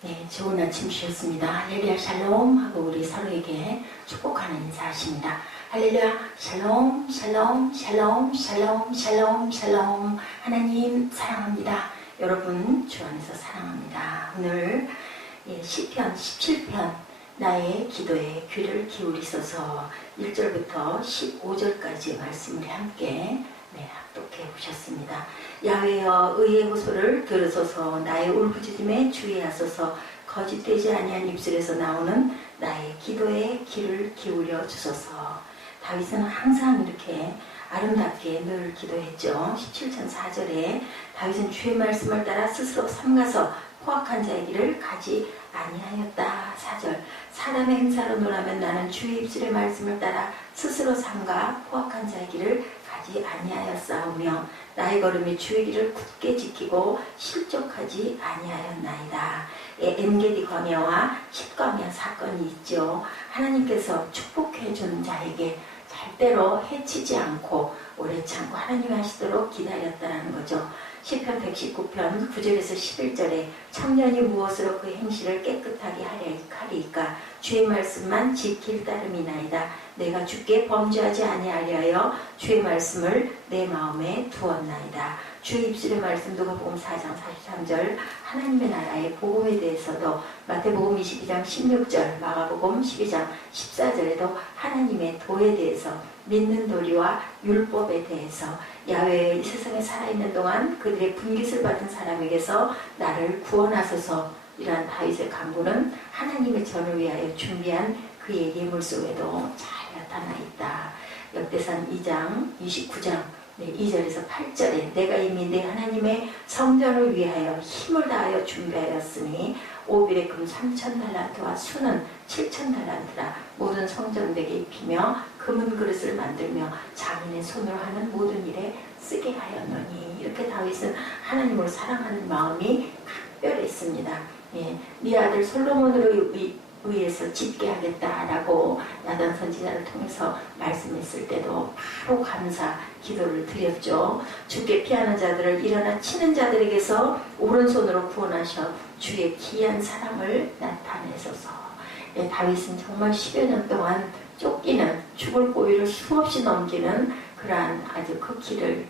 네, 좋은 아침이셨습니다. 할렐루야 샬롬 하고 우리 서로에게 축복하는 인사하십니다. 할렐루야 샬롬 샬롬 샬롬 샬롬 샬롬 샬롬. 하나님 사랑합니다. 여러분 주 안에서 사랑합니다. 오늘 시편 17편 나의 기도에 귀를 기울이소서 1절부터 15절까지의 말씀을 함께 합독해 보셨습니다. 야훼여 의의 호소를 들으소서. 나의 울부짖음에 주의하소서. 거짓되지 아니한 입술에서 나오는 나의 기도에 귀를 기울여 주소서. 다윗은 항상 이렇게 아름답게 늘 기도했죠. 17편 4절에 다윗은 주의 말씀을 따라 스스로 삼가서 포악한 자의 길을 가지 아니하였다. 4절 사람의 행사로 논하면 나는 주의 입술의 말씀을 따라 스스로 삼가 포악한 자의 길을 가지 아니하였사오며 나의 걸음이 주의 길을 굳게 지키고 실족하지 아니하였나이다. 엔게디 광야와 십광야 사건이 있죠. 하나님께서 축복해 준 자에게 절대로 해치지 않고 오래 참고 하나님이 하시도록 기다렸다는 거죠. 시편 119편 9절에서 11절에 청년이 무엇으로 그 행실을 깨끗하게 하리이까 주의 말씀만 지킬 따름이나이다. 내가 주께 범죄하지 아니하려 주의 말씀을 내 마음에 두었나이다. 주의 입술의 말씀 누가복음 4장 43절 하나님의 나라의 복음에 대해서도 마태복음 22장 16절 마가복음 12장 14절에도 하나님의 도에 대해서 믿는 도리와 율법에 대해서 야훼의 이 세상에 살아있는 동안 그들의 분깃을 받은 사람에게서 나를 구원하소서. 이러한 다윗의 간구는 하나님의 전을 위하여 준비한 그의 예물 속에도 잘 나타나 있다. 역대상 2장 29장 2절에서 8절에 내가 이미 내 하나님의 성전을 위하여 힘을 다하여 준비하였으니 오빌의 금 3,000달란트와 수는 7,000달란트라. 모든 성전백에 입히며 금은 그릇을 만들며 장인의 손으로 하는 모든 일에 쓰게 하였노니. 이렇게 다윗은 하나님을 사랑하는 마음이 각별했습니다. 네 아들 솔로몬으로 의해서 짓게 하겠다라고 나단 선지자를 통해서 말씀했을 때도 바로 감사 기도를 드렸죠. 주께 피하는 자들을 일어나 치는 자들에게서 오른손으로 구원하셔 주의 귀한 사랑을 나타내소서. 다윗은 정말 10여 년 동안 쫓기는 죽을 고비를 수없이 넘기는 그러한 아주 그 길을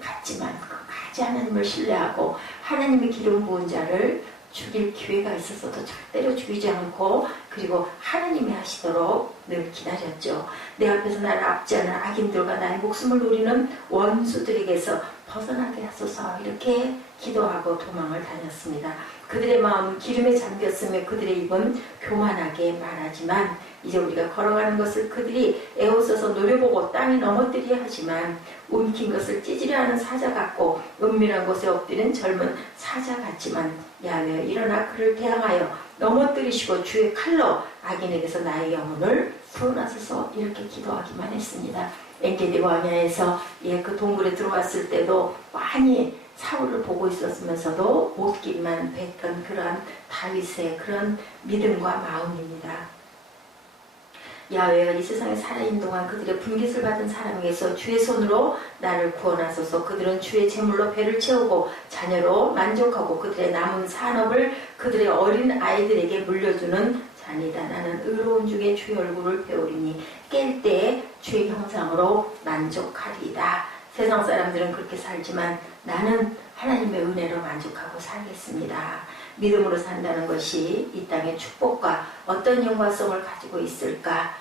갔지만 끝까지 하나님을 신뢰하고 하나님의 기름 부은 자를 죽일 기회가 있었어도 절대로 죽이지 않고 그리고 하나님이 하시도록 늘 기다렸죠. 내 앞에서 나를 압제하는 악인들과 나의 목숨을 노리는 원수들에게서 벗어나게 하소서. 이렇게 기도하고 도망을 다녔습니다. 그들의 마음은 기름에 잠겼으며 그들의 입은 교만하게 말하지만 이제 우리가 걸어가는 것을 그들이 애워써서 노려보고 땅에 넘어뜨리려 하지만 움킨 것을 찢으려 하는 사자 같고 은밀한 곳에 엎드린 젊은 사자 같지만 야훼여 일어나 그를 대항하여 넘어뜨리시고 주의 칼로 악인에게서 나의 영혼을 구원하소서. 이렇게 기도하기만 했습니다. 엔게디 광야에서 그 동굴에 들어갔을 때도 많이 사울을 보고 있었으면서도 못기만 뱉던 그러한 다윗의 그런 믿음과 마음입니다. 야훼여 이 세상에 살아있는 동안 그들의 분깃을 받은 사람에게서 주의 손으로 나를 구원하소서. 그들은 주의 제물로 배를 채우고 자녀로 만족하고 그들의 남은 산업을 그들의 어린 아이들에게 물려주는 자니다. 나는 의로운 중에 주의 얼굴을 배우리니 깰 때에 주의 형상으로 만족하리이다. 세상 사람들은 그렇게 살지만 나는 하나님의 은혜로 만족하고 살겠습니다. 믿음으로 산다는 것이 이 땅의 축복과 어떤 연관성을 가지고 있을까?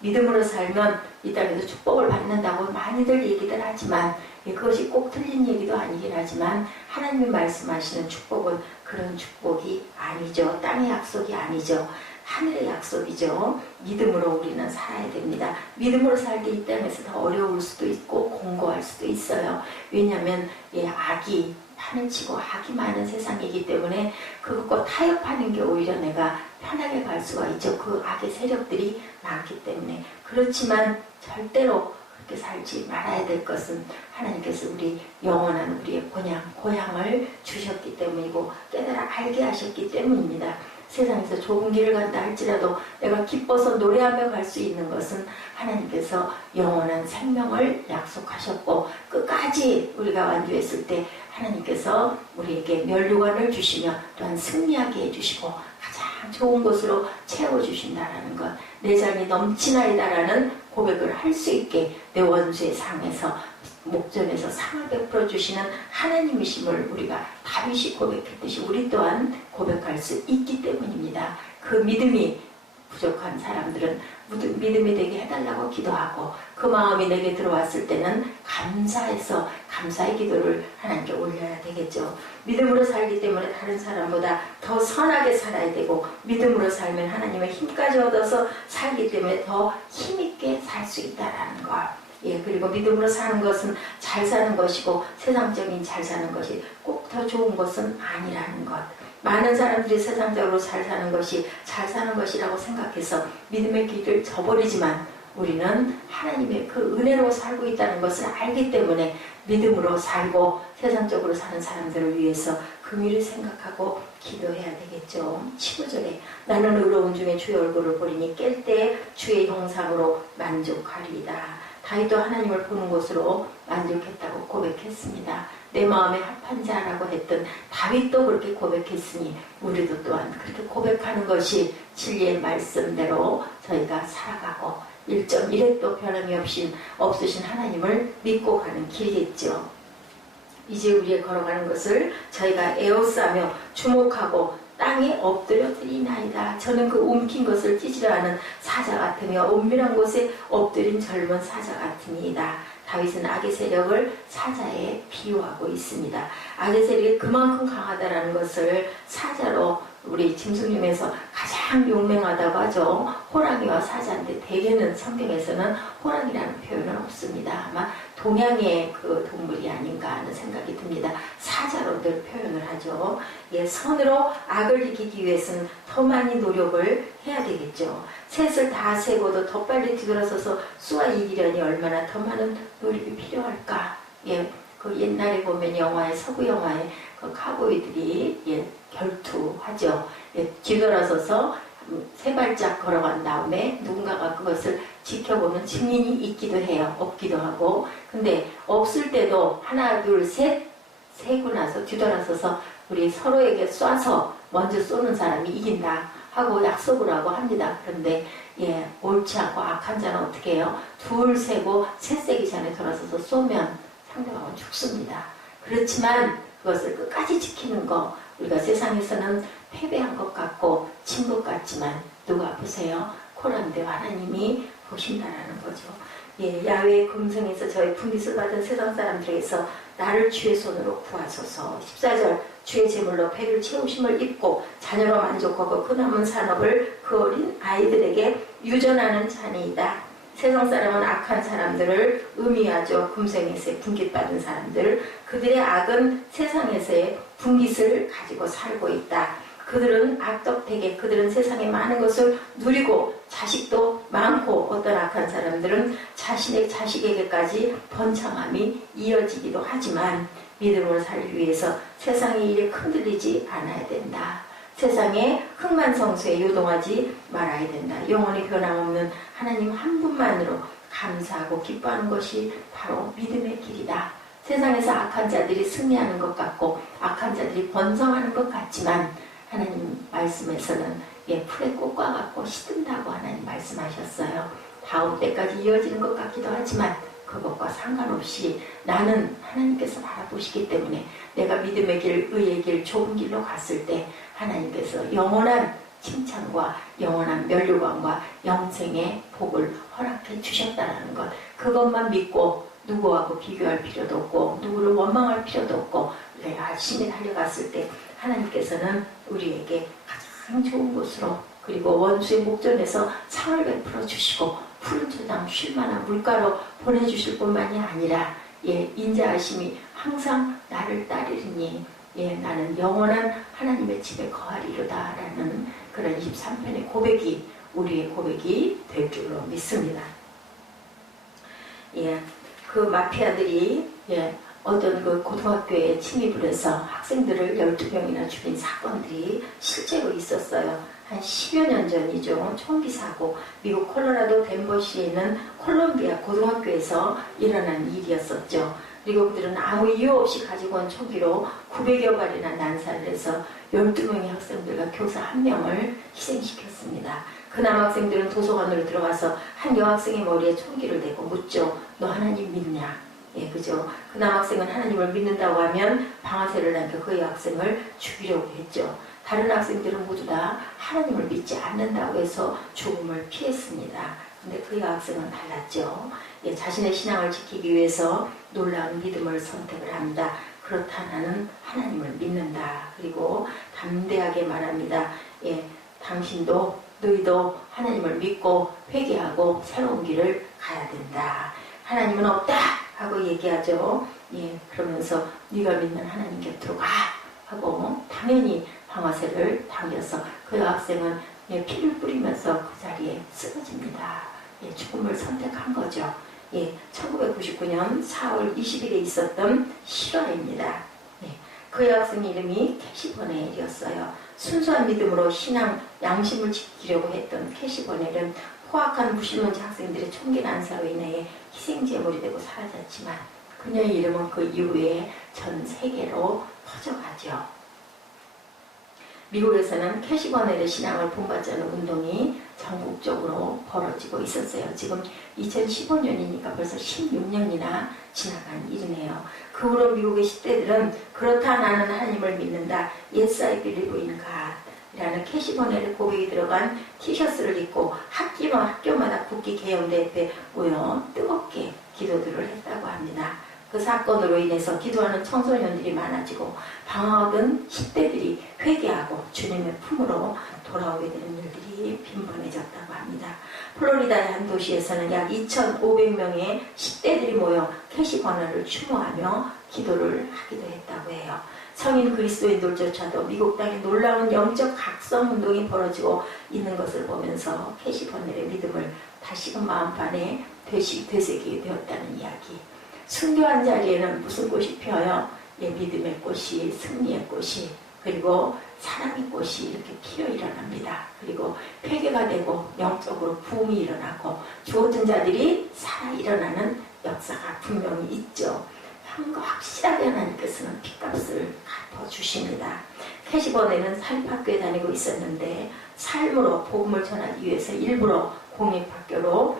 믿음으로 살면 이 땅에서 축복을 받는다고 많이들 얘기들 하지만 그것이 꼭 틀린 얘기도 아니긴 하지만 하나님이 말씀하시는 축복은 그런 축복이 아니죠. 땅의 약속이 아니죠. 하늘의 약속이죠. 믿음으로 우리는 살아야 됩니다. 믿음으로 살기 이 땅에서 더 어려울 수도 있고 공고할 수도 있어요. 왜냐하면 악이 판을 치고 악이 많은 세상이기 때문에 그것과 타협하는 게 오히려 내가 편하게 갈 수가 있죠. 그 악의 세력들이 많기 때문에. 그렇지만 절대로 그렇게 살지 말아야 될 것은 하나님께서 우리 영원한 우리의 고향을 주셨기 때문이고 깨달아 알게 하셨기 때문입니다. 세상에서 좁은 길을 간다 할지라도 내가 기뻐서 노래하며 갈 수 있는 것은 하나님께서 영원한 생명을 약속하셨고 끝까지 우리가 완주했을 때 하나님께서 우리에게 면류관을 주시며 또한 승리하게 해주시고 가장 좋은 것으로 채워주신다라는 것, 내 잔이 넘치나이다라는 고백을 할 수 있게 내 원수의 상에서 목전에서 상을 베풀어 주시는 하나님이심을 우리가 다윗이 고백했듯이 우리 또한 고백할 수 있기 때문입니다. 그 믿음이 부족한 사람들은 믿음이 되게 해달라고 기도하고 그 마음이 내게 들어왔을 때는 감사해서 감사의 기도를 하나님께 올려야 되겠죠. 믿음으로 살기 때문에 다른 사람보다 더 선하게 살아야 되고 믿음으로 살면 하나님의 힘까지 얻어서 살기 때문에 더 힘있게 살 수 있다라는 것. 예, 그리고 믿음으로 사는 것은 잘 사는 것이고 세상적인 잘 사는 것이 꼭 더 좋은 것은 아니라는 것. 많은 사람들이 세상적으로 잘 사는 것이 잘 사는 것이라고 생각해서 믿음의 길을 저버리지만 우리는 하나님의 그 은혜로 살고 있다는 것을 알기 때문에 믿음으로 살고 세상적으로 사는 사람들을 위해서 긍휼히 생각하고 기도해야 되겠죠. 15절에 나는 의로운 중에 주의 얼굴을 보리니 깰 때 주의 형상으로 만족하리이다. 다윗도 하나님을 보는 것으로 만족했다고 고백했습니다. 내 마음에 합한 자라고 했던 다윗도 그렇게 고백했으니 우리도 또한 그렇게 고백하는 것이 진리의 말씀대로 저희가 살아가고 1.1획도 변함이 없으신 하나님을 믿고 가는 길이겠죠. 이제 우리의 걸어가는 것을 저희가 에워싸며 주목하고 땅에 엎드려 드리나이다. 저는 그 움킨 것을 찢으려 하는 사자 같으며 은밀한 곳에 엎드린 젊은 사자 같으니이다. 다윗은 악의 세력을 사자에 비유하고 있습니다. 악의 세력이 그만큼 강하다는 것을 사자로 우리 짐승 중에서 가장 용맹하다고 하죠. 호랑이와 사자인데 대개는 성경에서는 호랑이라는 표현은 없습니다. 아마 동양의 그 동물이 아닌가 하는 생각이 듭니다. 사자로들 표현을 하죠. 예, 선으로 악을 이기기 위해서는 더 많이 노력을 해야 되겠죠. 셋을 다 세고도 더 빨리 뒤돌아서서 쏘아 이기려니 얼마나 더 많은 노력이 필요할까. 예, 그 옛날에 보면 영화에 서구 영화에 그 카우보이들이 예, 결투하죠. 예, 뒤돌아서서 세 발짝 걸어간 다음에 누군가가 그것을 지켜보는 증인이 있기도 해요. 없기도 하고. 근데 없을 때도 하나 둘 셋 세고 나서 뒤돌아서서 우리 서로에게 쏴서 먼저 쏘는 사람이 이긴다 하고 약속을 하고 합니다. 그런데 예, 옳지 않고 악한 자는 어떻게 해요? 둘 세고 셋 세기 전에 돌아서서 쏘면 상대방은 죽습니다. 그렇지만 그것을 끝까지 지키는 거 우리가 세상에서는 패배한 것 같고 진 것 같지만 누가 보세요? 코란데 하나님이 보신다라는 거죠. 예, 야훼의 금성에서 저희 분깃을 받은 세상 사람들에게서 나를 주의 손으로 구하소서. 14절 주의 제물로 배를 채우심을 입고 자녀로 만족하고 그 남은 산업을 그 어린 아이들에게 유전하는 자니이다. 세상 사람은 악한 사람들을 의미하죠. 금생에서의 분깃받은 사람들. 그들의 악은 세상에서의 분깃을 가지고 살고 있다. 그들은 악덕되게 그들은 세상에 많은 것을 누리고 자식도 많고 어떤 악한 사람들은 자신의 자식에게까지 번창함이 이어지기도 하지만 믿음으로 살기 위해서 세상의 일에 흔들리지 않아야 된다. 세상의 흥만성쇠에 요동하지 말아야 된다. 영원히 변함없는 하나님 한 분만으로 감사하고 기뻐하는 것이 바로 믿음의 길이다. 세상에서 악한 자들이 승리하는 것 같고 악한 자들이 번성하는 것 같지만 하나님 말씀에서는 예, 풀의 꽃과 같고 시든다고 하나님 말씀하셨어요. 다음 때까지 이어지는 것 같기도 하지만 그것과 상관없이 나는 하나님께서 바라보시기 때문에 내가 믿음의 길, 의의 길, 좋은 길로 갔을 때 하나님께서 영원한 칭찬과 영원한 면류관과 영생의 복을 허락해 주셨다는 것. 그것만 믿고 누구하고 비교할 필요도 없고 누구를 원망할 필요도 없고 내가 열심히 달려갔을 때 하나님께서는 우리에게 가장 좋은 곳으로 그리고 원수의 목전에서 상을 베풀어 주시고 푸른 초장 쉴만한 물가로 보내주실 뿐만이 아니라 예, 인자하심이 항상 나를 따르리니 예, 나는 영원한 하나님의 집에 거하리로다 라는 그런 23편의 고백이 우리의 고백이 될 줄로 믿습니다. 예, 그 마피아들이 예, 어떤 그 고등학교에 침입을 해서 학생들을 12명이나 죽인 사건들이 실제로 있었어요. 한 10여 년 전이죠. 총기 사고. 미국 콜로라도 덴버시에 있는 콜롬비아 고등학교에서 일어난 일이었었죠. 그리고 그들은 아무 이유 없이 가지고 온 총기로 900여 발이나 난사를 해서 12명의 학생들과 교사 1명을 희생시켰습니다. 그 남학생들은 도서관으로 들어가서 한 여학생의 머리에 총기를 대고 묻죠. 너 하나님 믿냐? 예, 그죠? 그 남학생은 하나님을 믿는다고 하면 방아쇠를 남겨 그 여학생을 죽이려고 했죠. 다른 학생들은 모두 다 하나님을 믿지 않는다고 해서 죽음을 피했습니다. 근데 그 여학생은 달랐죠. 예, 자신의 신앙을 지키기 위해서 놀라운 믿음을 선택을 합니다. 그렇다 나는 하나님을 믿는다. 그리고 담대하게 말합니다. 예, 당신도 너희도 하나님을 믿고 회개하고 새로운 길을 가야 된다. 하나님은 없다 하고 얘기하죠. 예, 그러면서 네가 믿는 하나님 곁으로 가 하고 당연히 방아쇠를 당겨서 그 여학생은 예, 피를 뿌리면서 그 자리에 쓰러집니다. 예, 죽음을 선택한 거죠. 예, 1999년 4월 20일에 있었던 실화입니다. 예, 그 여학생 이름이 캐시 버넬이었어요. 순수한 믿음으로 신앙, 양심을 지키려고 했던 캐시 버넬은 포악한 무신론자 학생들의 총기 난사로 인해 희생제물이 되고 사라졌지만 그녀의 이름은 그 이후에 전 세계로 퍼져가죠. 미국에서는 캐시 버넬의 신앙을 본받자는 운동이 전국적으로 벌어지고 있었어요. 지금 2015년이니까 벌써 16년이나 지나간 일이네요. 그 후로 미국의 10대들은 그렇다 나는 하나님을 믿는다. Yes, I believe in God 라는 캐시 버넬의 고백이 들어간 티셔츠를 입고 학교마다 국기 개영대 옆에 모여 뜨겁게 기도들을 했다고 합니다. 그 사건으로 인해서 기도하는 청소년들이 많아지고 방황하던 10대들이 회개하고 주님의 품으로 돌아오게 되는 일들이 빈번해졌다고 합니다. 플로리다의 한 도시에서는 약 2,500명의 10대들이 모여 캐시 버넬을 추모하며 기도를 하기도 했다고 해요. 성인 그리스도인들조차도 미국 땅에 놀라운 영적 각성 운동이 벌어지고 있는 것을 보면서 캐시 버넬의 믿음을 다시금 마음판에 되새기게 되었다는 이야기. 순교한 자리에는 무슨 꽃이 피어요? 예, 믿음의 꽃이, 승리의 꽃이, 그리고 사랑의 꽃이 이렇게 피어 일어납니다. 그리고 회개가 되고 영적으로 부흥이 일어나고 죽었던 자들이 살아 일어나는 역사가 분명히 있죠. 확실하게 하나님께서는 핏값을 갚아주십니다. 캐시 버넬은 사립학교에 다니고 있었는데 삶으로 복음을 전하기 위해서 일부러 공립학교로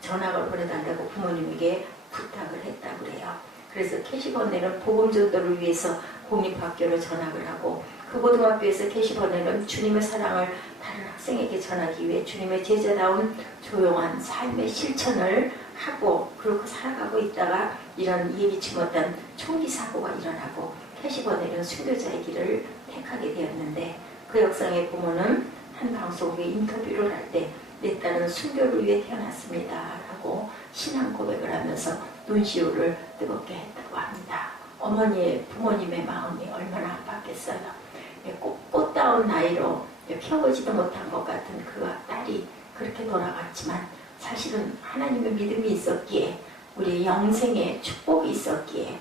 전학을 보내달라고 부모님에게 부탁을 했다고 그래요. 그래서 캐시 버넬은 복음 전도를 위해서 공립학교로 전학을 하고 그 고등학교에서 캐시 버넬은 주님의 사랑을 다른 학생에게 전하기 위해 주님의 제자다운 조용한 삶의 실천을 하고 그렇게 살아가고 있다가 이런 예기치 못한 총기 사고가 일어나고 캐시 버넬은 순교자의 길을 택하게 되었는데 그 역사의 부모는 한 방송국에 인터뷰를 할 때 내 딸은 순교를 위해 태어났습니다 라고 신앙 고백을 하면서 눈시울을 뜨겁게 했다고 합니다. 어머니의 부모님의 마음이 얼마나 아팠겠어요. 꽃다운 나이로 펴보지도 못한 것 같은 그 딸이 그렇게 돌아갔지만 사실은 하나님의 믿음이 있었기에 우리의 영생의 축복이 있었기에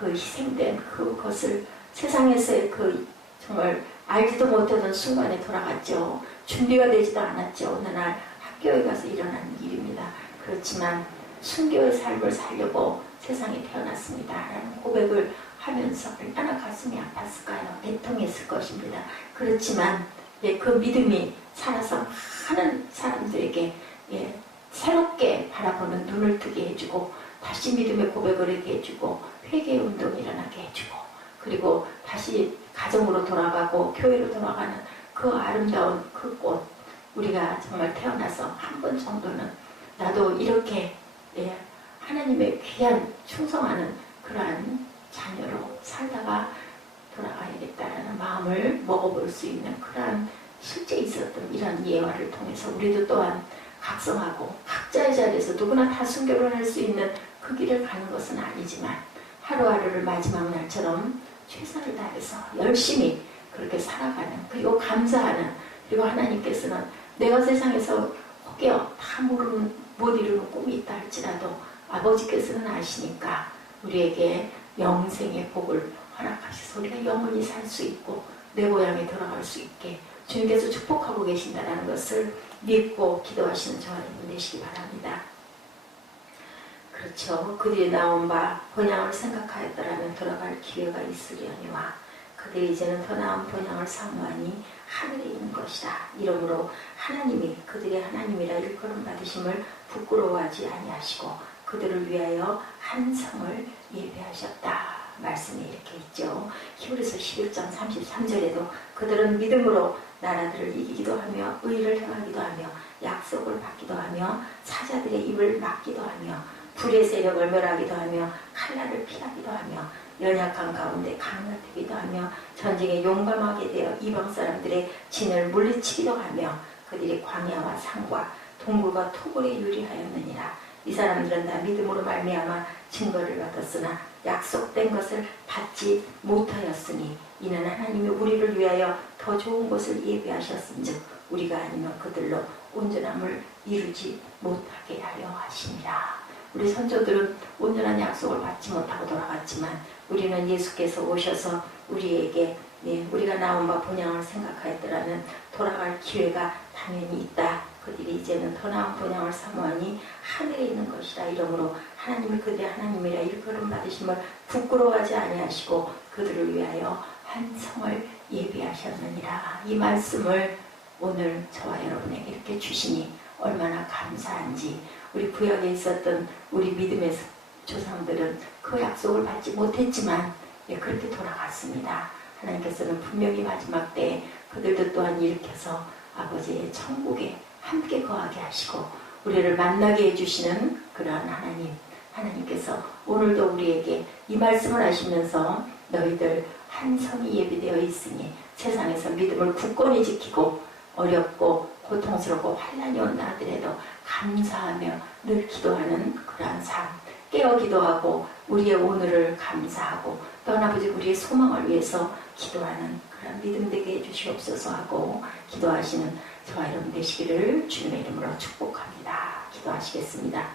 그 희생된 그것을 세상에서의 그 정말 알지도 못하던 순간에 돌아갔죠. 준비가 되지도 않았죠. 어느 날 학교에 가서 일어난 일입니다. 그렇지만 순교의 삶을 살려고 세상에 태어났습니다 라는 고백을 하면서 얼마나 가슴이 아팠을까요? 애통했을 것입니다. 그렇지만 그 믿음이 살아서 많은 사람들에게 새롭게 바라보는 눈을 뜨게 해주고 다시 믿음의 고백을 하게 해주고 회개의 운동이 일어나게 해주고 그리고 다시 가정으로 돌아가고 교회로 돌아가는 그 아름다운 그 꽃 우리가 정말 태어나서 한 번 정도는 나도 이렇게 하나님의 귀한 충성하는 그러한 자녀로 살다가 돌아가야겠다라는 마음을 먹어볼 수 있는 그러한 실제 있었던 이런 예화를 통해서 우리도 또한 각성하고 각자의 자리에서 누구나 다 순교를 할 수 있는 그 길을 가는 것은 아니지만 하루하루를 마지막 날처럼 최선을 다해서 열심히 그렇게 살아가는 그리고 감사하는 그리고 하나님께서는 내가 세상에서 혹여 다 못 이루는 꿈이 있다 할지라도 아버지께서는 아시니까 우리에게 영생의 복을 허락하셔서 우리가 영원히 살 수 있고 내 고향에 돌아갈 수 있게 주님께서 축복하고 계신다는 것을 믿고 기도하시는 저와 여러분 되시기 바랍니다. 그렇죠. 그들이 나온 바 본향을 생각하였더라면 돌아갈 기회가 있으려니와 그들이 이제는 더 나은 본향을 사모하니 하늘에 있는 것이다. 이러므로 하나님이 그들의 하나님이라 일컬음 받으심을 부끄러워하지 아니하시고 그들을 위하여 한 성을 예배하셨다. 말씀이 이렇게 있죠. 히브리서 11장 33절에도 그들은 믿음으로 나라들을 이기기도 하며 의를 행하기도 하며 약속을 받기도 하며 사자들의 입을 막기도 하며 불의 세력을 멸하기도 하며 칼날을 피하기도 하며 연약한 가운데 강력하기도 하며 전쟁에 용감하게 되어 이방 사람들의 진을 물리치기도 하며 그들이 광야와 산과 동굴과 토굴에 유리하였느니라. 이 사람들은 다 믿음으로 말미암아 증거를 받았으나 약속된 것을 받지 못하였으니 이는 하나님이 우리를 위하여 더 좋은 것을 예비하셨은즉 우리가 아니면 그들로 온전함을 이루지 못하게 하려 하시니라. 우리 선조들은 온전한 약속을 받지 못하고 돌아갔지만 우리는 예수께서 오셔서 우리에게 우리가 나온 바 본향을 생각하였더라면 돌아갈 기회가 당연히 있다. 그들이 이제는 더 나은 본향을 사모하니 하늘에 있는 것이라. 이러므로 하나님이 그들의 하나님이라 일컬음 받으심을 부끄러워하지 아니하시고 그들을 위하여 한 성을 예비하셨느니라. 이 말씀을 오늘 저와 여러분에게 이렇게 주시니 얼마나 감사한지. 우리 구약에 있었던 우리 믿음의 조상들은 그 약속을 받지 못했지만 그렇게 돌아갔습니다. 하나님께서는 분명히 마지막 때에 그들도 또한 일으켜서 아버지의 천국에 함께 거하게 하시고 우리를 만나게 해주시는 그러한 하나님께서 오늘도 우리에게 이 말씀을 하시면서 너희들 한 성이 예비되어 있으니 세상에서 믿음을 굳건히 지키고 어렵고 고통스럽고 환난이 온다 하더라도 감사하며 늘 기도하는 그러한 삶, 깨어 기도하고 우리의 오늘을 감사하고 또 아버지 우리의 소망을 위해서 기도하는 그런 믿음 되게 해주시옵소서 하고 기도하시는 저와 여러분 되시기를 주님의 이름으로 축복합니다. 기도하시겠습니다.